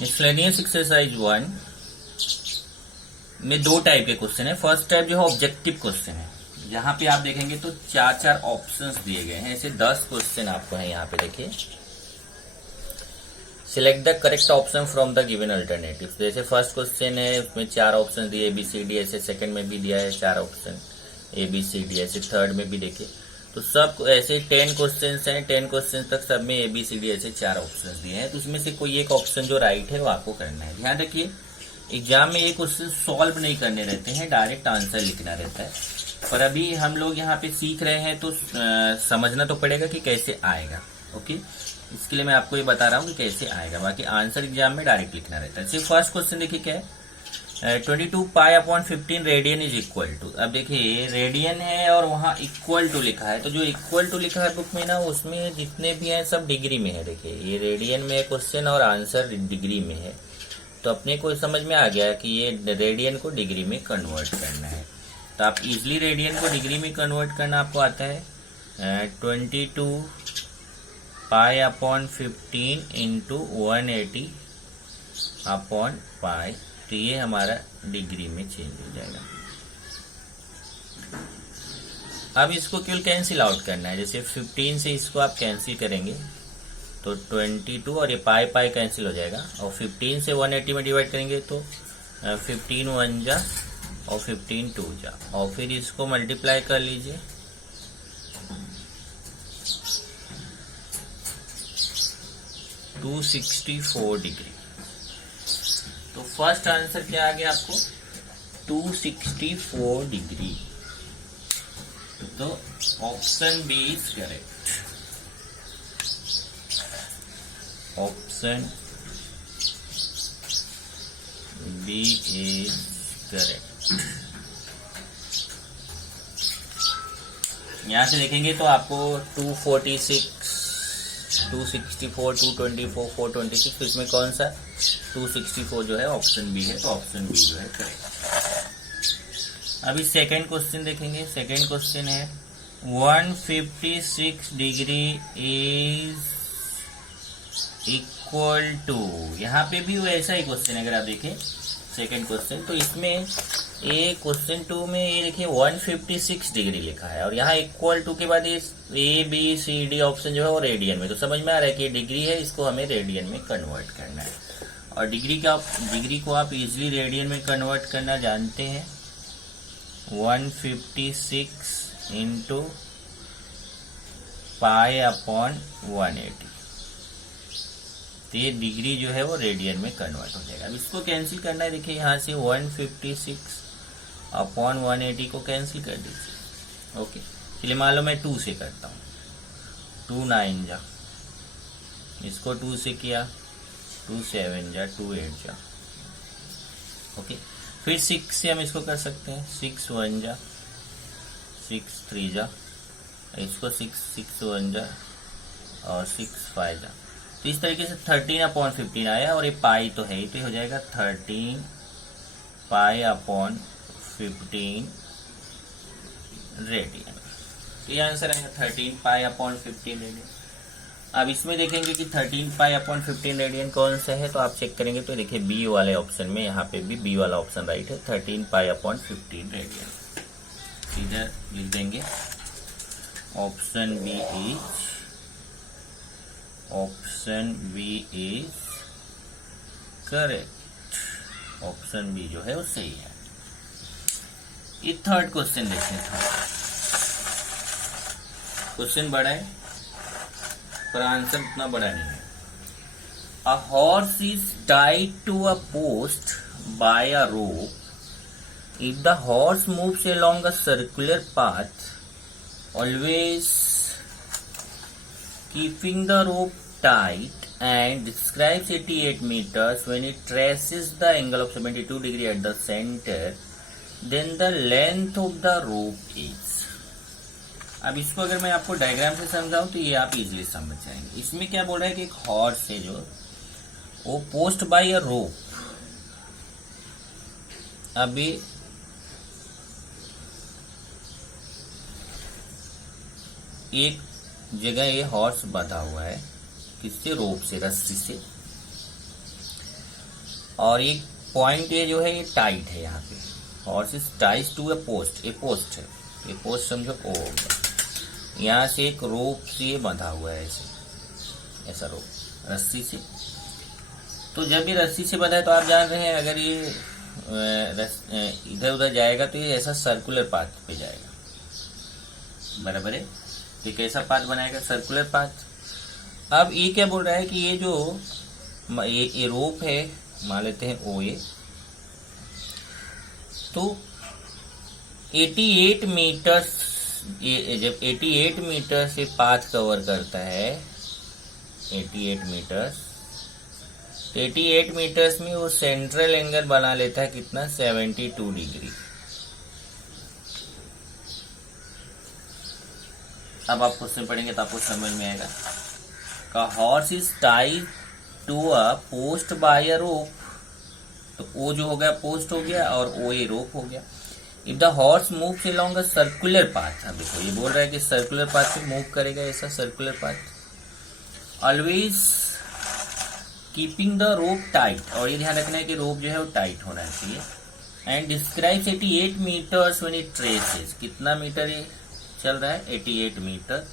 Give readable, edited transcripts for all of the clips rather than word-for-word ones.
Miscellaneous exercise 1 में दो type के क्वेश्चन है। फर्स्ट टाइप जो है ऑब्जेक्टिव क्वेश्चन है, यहाँ पे आप देखेंगे तो चार चार ऑप्शंस दिए गए हैं। ऐसे 10 क्वेश्चन आपको है। यहाँ पे देखिए, select the correct option from the given alternative. जैसे फर्स्ट क्वेश्चन है, उसमें 4 ऑप्शन दिए ABCD। ऐसे सेकंड में भी दिया है 4 ऑप्शन ABCD। ऐसे थर्ड में भी देखिए, तो सब ऐसे 10 क्वेश्चन हैं। 10 क्वेश्चन तक सब में ABCD ऐसे 4 ऑप्शन दिए हैं। तो उसमें से कोई एक ऑप्शन जो राइट है वो आपको करना है। ध्यान रखिए, एग्जाम में ये क्वेश्चन सॉल्व नहीं करने रहते हैं, डायरेक्ट आंसर लिखना रहता है। पर अभी हम लोग यहाँ पे सीख रहे हैं तो समझना तो पड़ेगा कि कैसे आएगा। ओके, इसके लिए मैं आपको ये बता रहा हूँ कि कैसे आएगा। बाकी आंसर एग्जाम में डायरेक्ट लिखना रहता है। सिर्फ फर्स्ट क्वेश्चन देखिए क्या है, 22 π/15 रेडियन इज इक्वल टू। अब देखिए रेडियन है और वहां इक्वल टू लिखा है, तो जो इक्वल टू लिखा है बुक में ना, उसमें जितने भी हैं सब डिग्री में है। देखिए ये रेडियन में है क्वेश्चन और आंसर डिग्री में है, तो अपने को समझ में आ गया कि ये रेडियन को डिग्री में कन्वर्ट करना है। तो आप इजिली रेडियन को डिग्री में कन्वर्ट करना आपको आता है। 22 π/15 इंटू 180/π, तो ये हमारा डिग्री में चेंज हो जाएगा। अब इसको केवल कैंसिल आउट करना है। जैसे 15 से इसको आप कैंसिल करेंगे तो 22 और ये पाई पाई कैंसिल हो जाएगा, और 15 से 180 में डिवाइड करेंगे तो 15 1 जा और 15 2 जा, और फिर इसको मल्टीप्लाई कर लीजिए। $264 डिग्री। तो फर्स्ट आंसर क्या आ गया आपको, 264 डिग्री। तो option B is correct. Option B is correct. यहां से देखेंगे तो आपको 246, 264, 224, 426, तो इसमें कौन सा 264 जो है ऑप्शन बी है, तो ऑप्शन बी जो है करेक्ट। अभी सेकंड क्वेश्चन देखेंगे। सेकंड क्वेश्चन है 156 डिग्री इज इक्वल टू। यहाँ पे भी वैसा ही क्वेश्चन अगर आप देखें सेकंड क्वेश्चन, तो इसमें ये क्वेश्चन 2 में ये देखिए 156 डिग्री लिखा है, और यहाँ इक्वल टू के बाद ये ABCD ऑप्शन जो है वो रेडियन में। तो समझ में आ रहा है कि ये डिग्री है, इसको हमें रेडियन में कन्वर्ट करना है। और डिग्री को आप इजिली रेडियन में कन्वर्ट करना जानते हैं। 156 इंटू π/180, तो ये डिग्री जो है वो रेडियन में कन्वर्ट हो जाएगा। अब इसको कैंसिल करना है। देखिए यहाँ से 156/180 को कैंसिल कर दीजिए। ओके, चलिए मान लो मैं 2 से करता हूँ। 2 9 जा, इसको 2 से किया, 2 7 जा, 2 8 जा। ओके, फिर 6 से हम इसको कर सकते हैं। 6 1 जा, 6 3 जा, इसको 6 1 जा और 6 5 जा। तो इस तरीके से 13/15 आया, और ये पाई तो है ही, तो हो जाएगा 13 π/15 रेडियन। तो ये आंसर आएगा 13 π/15 रेडियन। अब इसमें देखेंगे कि 13 π/15 रेडियन कौन सा है, तो आप चेक करेंगे तो देखिए बी वाले ऑप्शन में, यहाँ पे भी बी वाला ऑप्शन राइट है, 13 π/15 रेडियन। इधर लिख देंगे option B is correct. Option B जो है वो सही है। ये थर्ड क्वेश्चन देखते हैं। क्वेश्चन बड़ा है पर आंसर उतना बड़ा नहीं है। A horse is tied to a post by a rope. If the horse moves along a circular path, always keeping the rope tight, and describes 88 meters when it traces the angle of 72 degree at the center, then the length of the rope is। अब इसको अगर मैं आपको diagram से समझाऊं तो ये आप इजीली समझ जाएंगे। इसमें क्या बोल रहा है कि एक हॉर्स है जो वो पोस्ट बाय अ रोप। अभी एक जगह ये हॉर्स बंधा हुआ है, किससे, रोप से, रस्सी से। और ये पॉइंट ये जो है ये टाइट है यहाँ पे, horse is ties to a post, ये पोस्ट है, ये पोस्ट समझो ओ हो गया, यहाँ से एक रोप से बंधा हुआ है ऐसे, ऐसा रोप रस्सी से। तो जब ये रस्सी से बंधा है तो आप जान रहे हैं अगर ये इधर उधर जाएगा तो ये ऐसा सर्कुलर पाथ पे जाएगा, बराबर है। ये कैसा पाथ बनाएगा, सर्कुलर पाथ। अब ये क्या बोल रहा है कि ये जो ये रोप है, मान लेते हैं ओ ए, तो 88 मीटर, ये जब 88 मीटर से पाथ कवर करता है, 88 मीटर्स, 88 मीटर्स में वो सेंट्रल एंगल बना लेता है कितना, 72 डिग्री। अब आप क्वेश्चन पढ़ेंगे तो आपको समझ में आएगा। का horse is tied to a post by a rope, तो ओ जो हो गया पोस्ट हो गया और ओ ए रोप हो गया। If the horse moves along a circular path, अब देखो ये बोल रहा है कि सर्कुलर पाथ पे मूव करेगा, ऐसा circular path. Always keeping the rope tight, और ये ध्यान रखना है कि रोप जो है वो टाइट होना चाहिए। And describes 88 metres when it traces, कितना मीटर ये चल रहा है, 88 metre.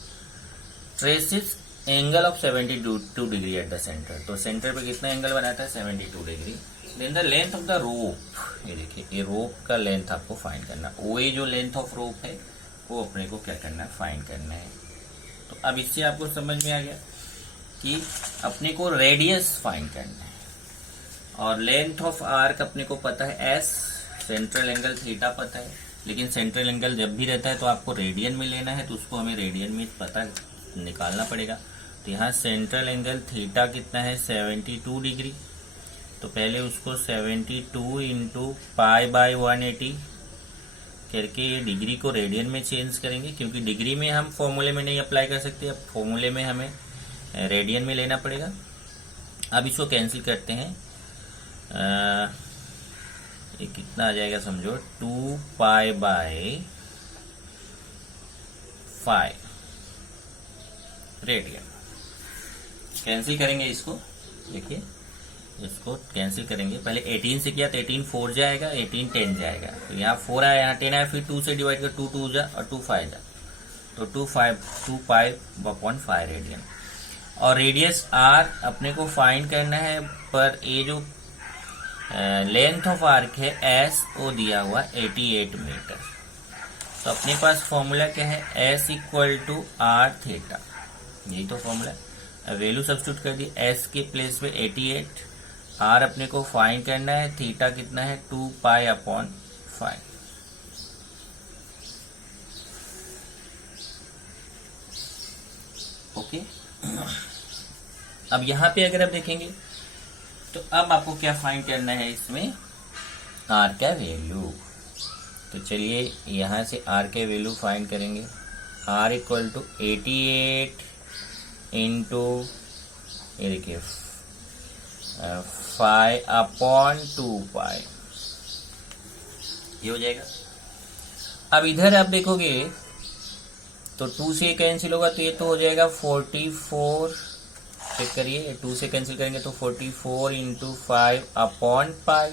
Traces angle of 72 degree at the centre, तो सेंटर पे कितना एंगल बनाता है, 72 degree. Then the length of the rope, ये देखिए ये रोप का लेंथ आपको फाइंड करना, ओ ए जो लेंथ ऑफ रोप है वो अपने को क्या करना है, फाइंड करना है। तो अब इससे आपको समझ में आ गया कि अपने को रेडियस फाइंड करना है, और लेंथ ऑफ आर्क अपने को पता है एस, सेंट्रल एंगल थीटा पता है, लेकिन सेंट्रल एंगल जब भी रहता है तो आपको रेडियन में लेना है, तो उसको हमें रेडियन में पता निकालना पड़ेगा। तो यहाँ सेंट्रल एंगल थीटा कितना है, 72 डिग्री। तो पहले उसको 72 इंटू पाई बाई 180 करके ये डिग्री को रेडियन में चेंज करेंगे, क्योंकि डिग्री में हम फॉर्मूले में नहीं अप्लाई कर सकते, अब फॉर्मूले में हमें रेडियन में लेना पड़ेगा। अब इसको कैंसिल करते हैं, ये कितना आ जाएगा समझो, 2 पाई बाई 5 रेडियन। कैंसिल करेंगे इसको, देखिए इसको कैंसिल करेंगे, पहले 18 से किया तो 18 4 जाएगा, 18 10 जाएगा, तो यहाँ 4 आया, यहाँ 10 आया, फिर 2 से डिवाइड कर, 2 2 जा और 2 5 जा, तो 2 पाई अपॉन 5 रेडियन। और रेडियस आर अपने को फाइंड करना है, पर ये जो लेंथ ऑफ आर्क है एस वो दिया हुआ 88 मीटर। तो अपने पास फॉर्मूला क्या है, S equal to R theta, यही तो फॉर्मूला। वैल्यू सब्स्टिट्यूट कर दी, एस के प्लेस पे 88, आर अपने को फाइंड करना है, थीटा कितना है 2 पाई अपॉन 5। ओके, अब यहां पे अगर आप देखेंगे तो अब आपको क्या फाइंड करना है, इसमें आर का वैल्यू। तो चलिए यहां से आर के वैल्यू फाइंड करेंगे, आर इक्वल टू 88 इंटू ये देखिए 5 अपॉन 2 पाई, ये हो जाएगा। अब इधर आप देखोगे तो 2 से कैंसिल होगा, तो ये तो हो जाएगा 44, चेक करिए 2 से कैंसिल करेंगे तो 44 इंटू 5 अपॉन पाई।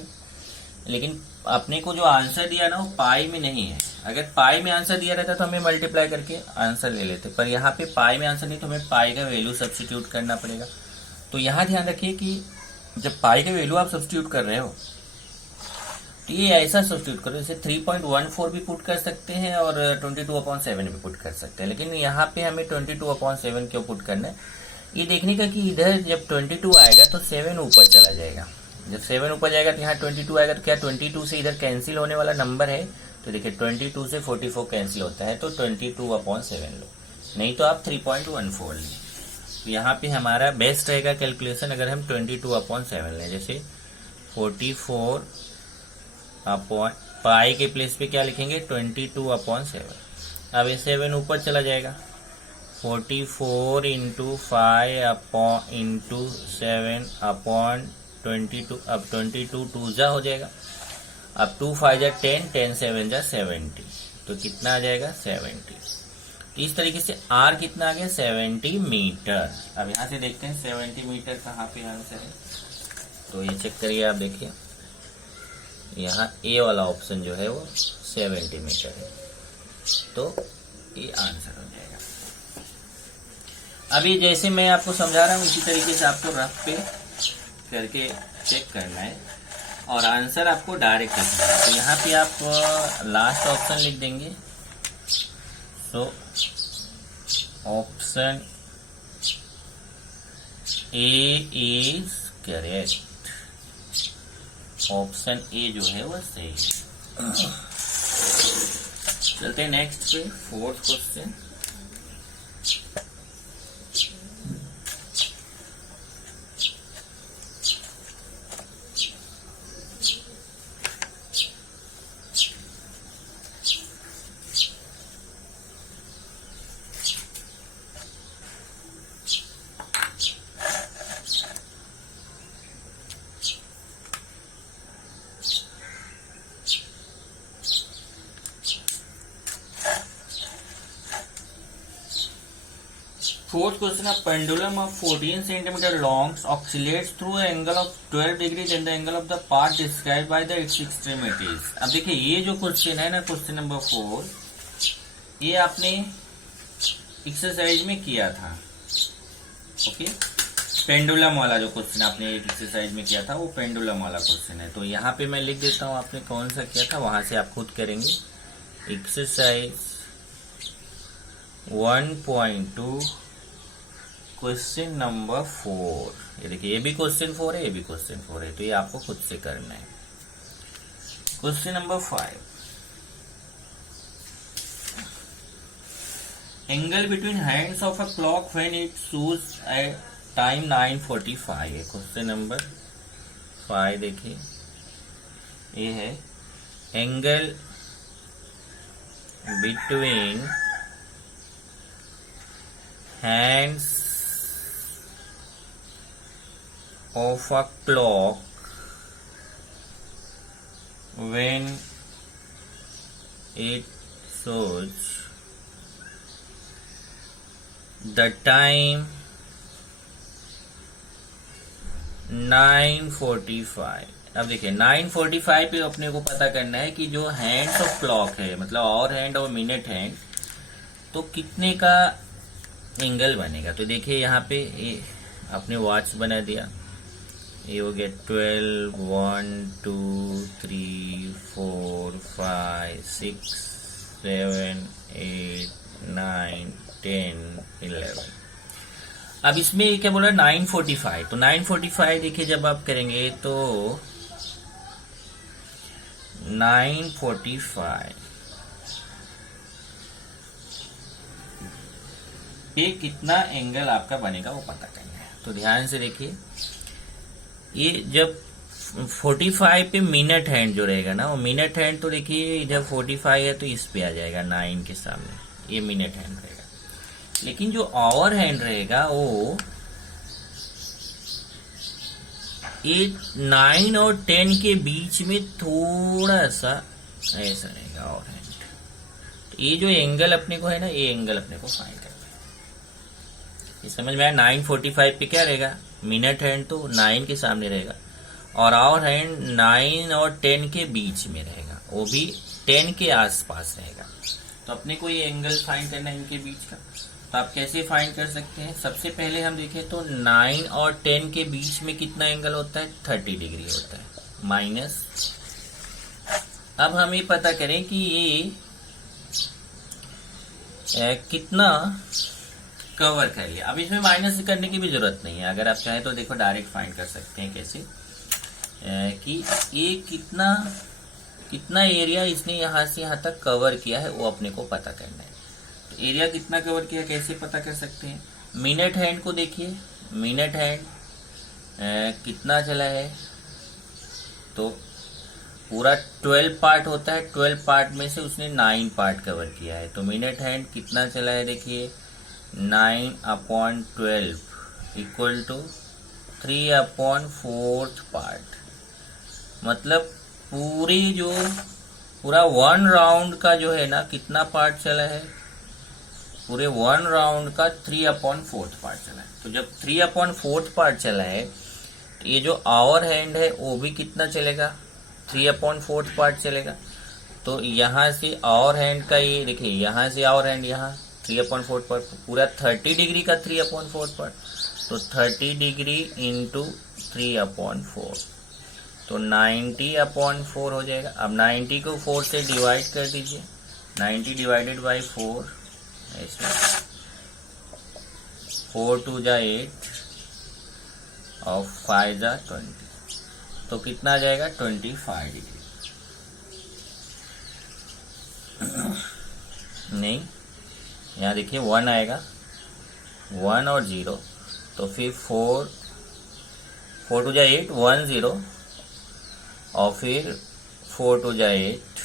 लेकिन अपने को जो आंसर दिया ना वो पाई में नहीं है, अगर पाई में आंसर दिया रहता तो हमें मल्टीप्लाई करके आंसर ले लेते, पर यहाँ पे पाई में आंसर नहीं, तो हमें पाई का वैल्यू सब्स्टिट्यूट करना पड़ेगा। तो यहाँ ध्यान रखिए कि जब पाई का वैल्यू आप सब्स्टिट्यूट कर रहे हो तो ये ऐसा सब्स्टिट्यूट करो, जैसे 3.14 भी पुट कर सकते हैं और 22/7 भी पुट कर सकते हैं, लेकिन यहाँ पे हमें 22/7 क्यों पुट करना है, ये देखने का कि इधर जब 22 आएगा तो 7 ऊपर चला जाएगा, जब 7 ऊपर जाएगा तो यहाँ 22 आएगा, तो क्या 22 से इधर कैंसिल होने वाला नंबर है, तो देखिए 22 से 44 कैंसिल होता है, तो 22/7 लो, नहीं तो आप 3.14 लें। तो यहाँ पे हमारा बेस्ट रहेगा कैलकुलेशन अगर हम 22/7 लें, जैसे 44 अपॉन पाई के प्लेस पे क्या लिखेंगे 22/7। अब ये 7 ऊपर चला जाएगा, 44 इंटू 5 अपॉन इंटू 7 अपॉन 22, अब 22 2 जा हो जाएगा, अब 2 5 जा 10, 10 7 जा 70, तो कितना आ जाएगा 70। तो इस तरीके से आर कितना आ गया 70 मीटर। अब यहाँ से देखते हैं 70 मीटर कहाँ पे आंसर है, तो ये चेक करिए, आप देखिए यहाँ ए वाला ऑप्शन जो है वो 70 मीटर है, तो ये आंसर हो जाएगा। अभी जैसे मैं आपको समझा रहा हूँ इसी तरीके से आपको रफ पे करके चेक करना है और आंसर आपको डायरेक्ट लिखना है। तो यहाँ पे आप लास्ट ऑप्शन लिख देंगे। So option A is correct, option A जो है वो सही है। चलते हैं नेक्स्ट पे, fourth question. Fourth question, a pendulum of 14 centimeter long oscillates through an angle of 12 degrees and the angle of the path described by the its extremities। अब देखिए ये जो क्वेश्चन है ना, क्वेश्चन नंबर 4, ये आपने एक्सरसाइज में किया था। ओके, पेंडुलम वाला जो क्वेश्चन आपने एक एक्सरसाइज में किया था वो पेंडुलम वाला क्वेश्चन है। तो यहाँ पे मैं लिख देता हूँ आपने कौन सा किया था, वहां से आप खुद करेंगे। Exercise 1.2 question number 4। ये देखिए, ये भी क्वेश्चन 4 है, ये भी क्वेश्चन 4 है, तो ये आपको खुद से करना है। Question number 5, angle between hands of a clock when it shows time 9:45 है। क्वेश्चन नंबर 5 देखिए, ये है angle between hands of a clock when it shows the time 9:45। अब देखिए 9:45 पे अपने को पता करना है कि जो हैंड्स ऑफ क्लॉक है, मतलब आवर हैंड और मिनट हैंड, तो कितने का एंगल बनेगा। तो देखिए यहाँ पे ये आपने वॉच बना दिया, ये हो गया 12, 1, 2, 3, 4, 5, 6, 7, 8, 9, 10, 11। अब इसमें क्या बोला 9:45, तो 9:45 देखिए जब आप करेंगे तो 9:45 ये कितना एंगल आपका बनेगा वो पता करना है। तो ध्यान से देखिए, ये जब 45 पे मिनट हैंड जो रहेगा ना, वो मिनट हैंड, तो देखिए जब 45 है तो इस पे आ जाएगा 9 के सामने, ये मिनट हैंड रहेगा। लेकिन जो आवर हैंड रहेगा वो 9 और 10 के बीच में थोड़ा सा ऐसा रहेगा आवर हैंड। तो ये जो एंगल अपने को है ना, ये एंगल अपने को फाइंड करना है। ये समझ में आया। 9:45 पे क्या रहेगा, मिनट हैंड तो 9 के सामने रहेगा और आवर हैंड 9 और 10 के बीच में रहेगा, वो भी 10 के आसपास रहेगा। तो अपने को ये एंगल फाइंड करना है इनके बीच का। तो आप कैसे फाइंड कर सकते हैं, सबसे पहले हम देखें तो 9 और 10 के बीच में कितना एंगल होता है, 30 डिग्री होता है, माइनस। अब हम ये पता करें कि ये कितना कवर कर लिया। अब इसमें माइनस करने की भी जरूरत नहीं है, अगर आप चाहें तो देखो डायरेक्ट फाइंड कर सकते हैं। कैसे कि ये कितना एरिया इसने यहां से यहां तक कवर किया है वो अपने को पता करना है। तो एरिया कितना कवर किया कैसे पता कर सकते हैं, मिनट हैंड को देखिए, मिनट हैंड कितना चला है, तो पूरा 12 पार्ट होता है, 12 पार्ट में से उसने 9 पार्ट कवर किया है। तो मिनट हैंड कितना चला है देखिए, 9/12 इक्वल टू 3/4 पार्ट। मतलब पूरा 1 राउंड का जो है ना, कितना पार्ट चला है, पूरे 1 राउंड का 3/4 पार्ट चला है। तो जब 3/4 पार्ट चला है ये जो आवर हैंड है वो भी कितना चलेगा, 3/4 पार्ट चलेगा। तो यहाँ से आवर हैंड का ये देखिए, यहाँ से आवर हैंड यहाँ 3/4 पार्ट, पूरा 30 डिग्री का 3/4 पार्ट, तो 30 डिग्री इंटू 3/4 तो 90/4 हो जाएगा। अब 90 को 4 से डिवाइड कर दीजिए, 90 डिवाइडेड बाई 4, ऐसे 4 2 जा 8 और 5 जा 20, तो कितना आ जाएगा 25 डिग्री। नहीं, यहाँ देखिए 1 आएगा, 1 और 0, तो फिर 4 2 जा 8 1 0 और फिर 4 2 जा 8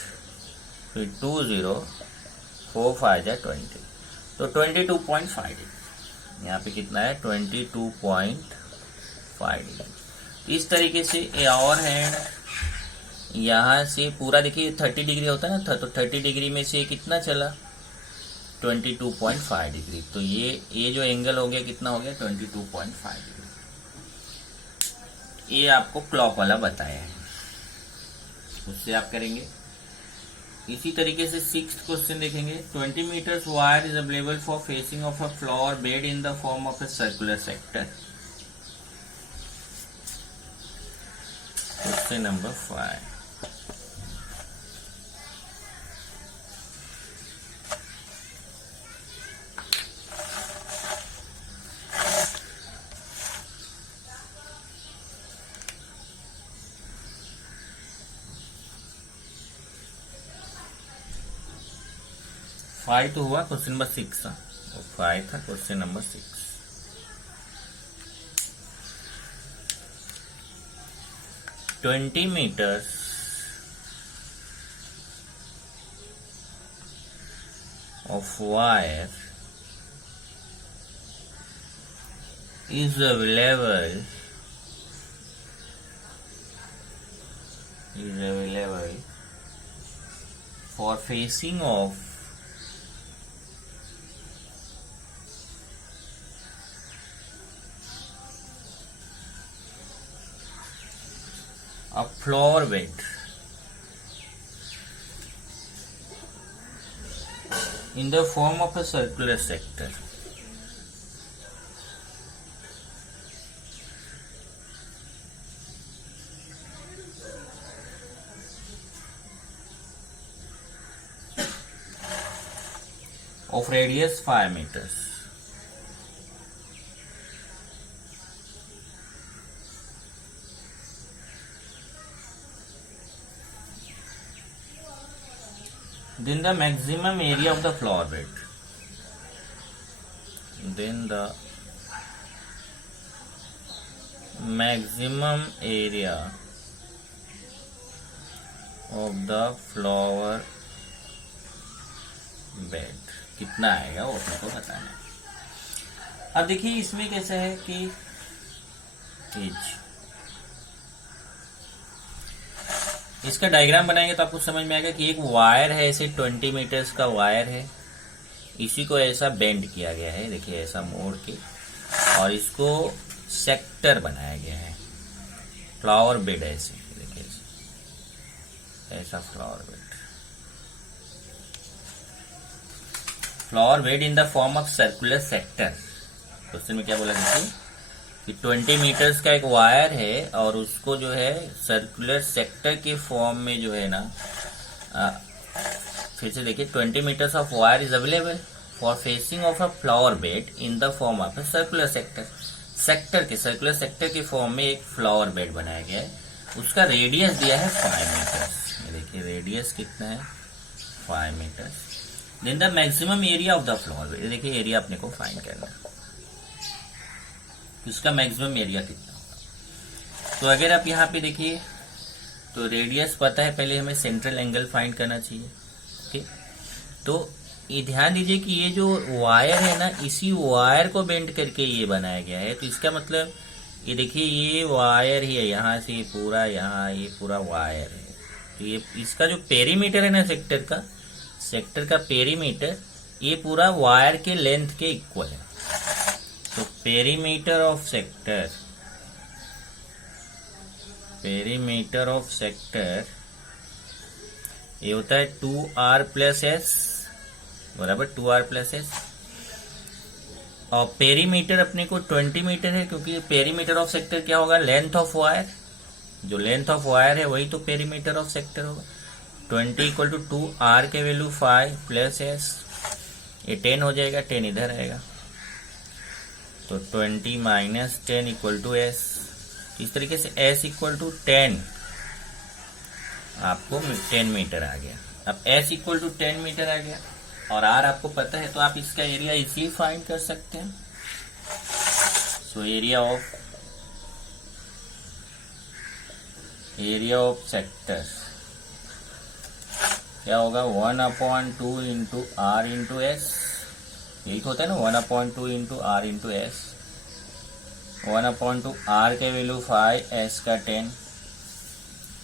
फिर 2 0 4 5 जा 20, तो 22.5 डिग्री। यहाँ पे कितना है 22.5 डिग्री। इस तरीके से ये आवर हैंड यहाँ से पूरा देखिए 30 डिग्री होता है ना, तो 30 डिग्री में से कितना चला 22.5 डिग्री। तो ये जो एंगल हो गया कितना हो गया 22.5 डिग्री। ये आपको क्लॉक वाला बताया है, उससे आप करेंगे। इसी तरीके से 6th क्वेश्चन देखेंगे। 20 metres wire is available for fencing of a flower bed in the form of a circular sector. Question number 5। Five तो हुआ, क्वेश्चन नंबर 6 था, 5 था question number 6। Twenty metres of wire is available for facing of a floor bed in the form of a circular sector. Of radius 5 meters. Then the maximum area of the floor bed. Then the maximum area of the floor bed कितना आएगा वो अपने को बताना है। अब देखिए इसमें कैसा है कि इसका डायग्राम बनाएंगे तो आपको समझ में आएगा कि एक वायर है, ऐसे 20 मीटर्स का वायर है, इसी को ऐसा बेंड किया गया है, देखिए ऐसा मोड़ के, और इसको सेक्टर बनाया गया है, फ्लावर बेड ऐसे, देखिए ऐसा flower bed in the form of circular sector. Question में क्या बोला देखिए कि 20 मीटर्स का एक वायर है और उसको जो है सर्कुलर सेक्टर के फॉर्म में जो है ना, फिर से देखिए 20 metres of wire is available for fencing of a flower bed in the form of a circular sector. Circular sector के फॉर्म में एक फ्लावर बेड बनाया गया है, उसका रेडियस दिया है 5 मीटर्स। ये देखिए रेडियस कितना है 5 metres. Then the maximum area of the flower bed, देखिए एरिया अपने को फाइंड करना है, उसका मैक्सिमम एरिया कितना होगा। तो अगर आप यहाँ पे देखिए तो रेडियस पता है, पहले हमें सेंट्रल एंगल फाइंड करना चाहिए। ओके, तो ये ध्यान दीजिए कि ये जो वायर है ना, इसी वायर को बेंड करके ये बनाया गया है। तो इसका मतलब ये देखिए ये वायर ही है, यहाँ से ये पूरा, यहाँ ये पूरा वायर है। तो ये इसका जो पेरीमीटर है ना सेक्टर का पेरीमीटर, ये पूरा वायर के लेंथ के इक्वल है। तो perimeter of sector perimeter of sector ये होता है 2r+s बराबर 2r+s। और पेरीमीटर अपने को 20 मीटर है, क्योंकि पेरीमीटर ऑफ सेक्टर क्या होगा, लेंथ ऑफ वायर, जो लेंथ ऑफ वायर है वही तो पेरीमीटर ऑफ सेक्टर होगा। 20 = 2r के वैल्यू 5 + s, ये 10 हो जाएगा, 10 इधर आएगा, तो 20 - 10 = s। इस तरीके से s = 10, आपको 10 मीटर आ गया। अब s = 10 मीटर आ गया और r आपको पता है, तो आप इसका एरिया इजीली फाइंड कर सकते हैं। सो एरिया ऑफ सेक्टर क्या होगा, 1/2 × r × s, यही तो होता है ना, 1/2 × r × s। 1/2 r के वैल्यू 5, s का 10,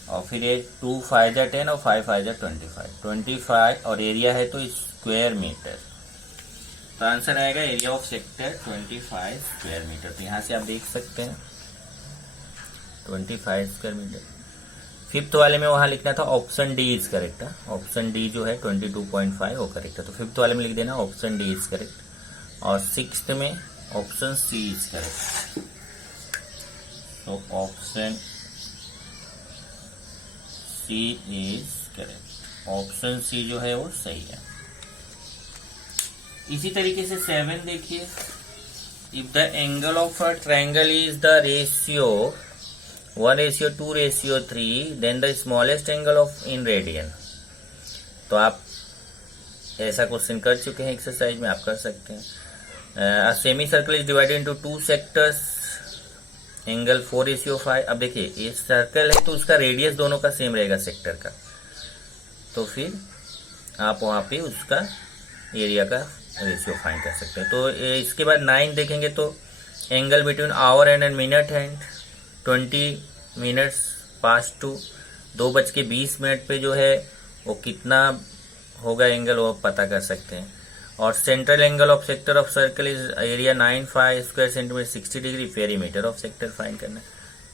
और फिर ये 2 × 5 = 10 और 5 × 5 = 25 और एरिया है तो स्क्वायर मीटर। तो आंसर आएगा area of sector 25 square metre. तो यहाँ से आप देख सकते हैं 25 स्क्वायर मीटर। फिफ्थ वाले में वहां लिखना था option D is correct. Option D जो है 22.5 वो करेक्ट है, तो फिफ्थ वाले में लिख देना ऑप्शन डी इज करेक्ट। और सिक्स्थ में ऑप्शन सी इज करेक्ट। तो option C is correct, option C जो है वो सही है। इसी तरीके से 7 देखिए, if the angle of a triangle is the ratio 1:2:3 then the smallest angle of in radian. तो आप ऐसा क्वेश्चन कर चुके हैं एक्सरसाइज में, आप कर सकते हैं। Semi circle is divided into 2 sectors, angle 4:5। अब देखिए ये सर्कल है तो उसका रेडियस दोनों का सेम रहेगा सेक्टर का, तो फिर आप वहां पे उसका एरिया का रेशियो फाइंड कर सकते हैं। तो इसके बाद 9 देखेंगे तो angle between hour and minute hand 20 minutes past two 2:20 पे जो है वो कितना होगा एंगल, वो पता कर सकते हैं। और central angle of sector of circle is area 95 square centimetre 60 degree, perimeter of sector find करना है।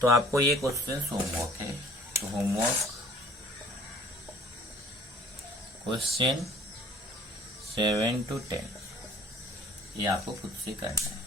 तो आपको ये क्वेश्चन होमवर्क है, तो होमवर्क क्वेश्चन 7 to 10 ये आपको खुद से करना है।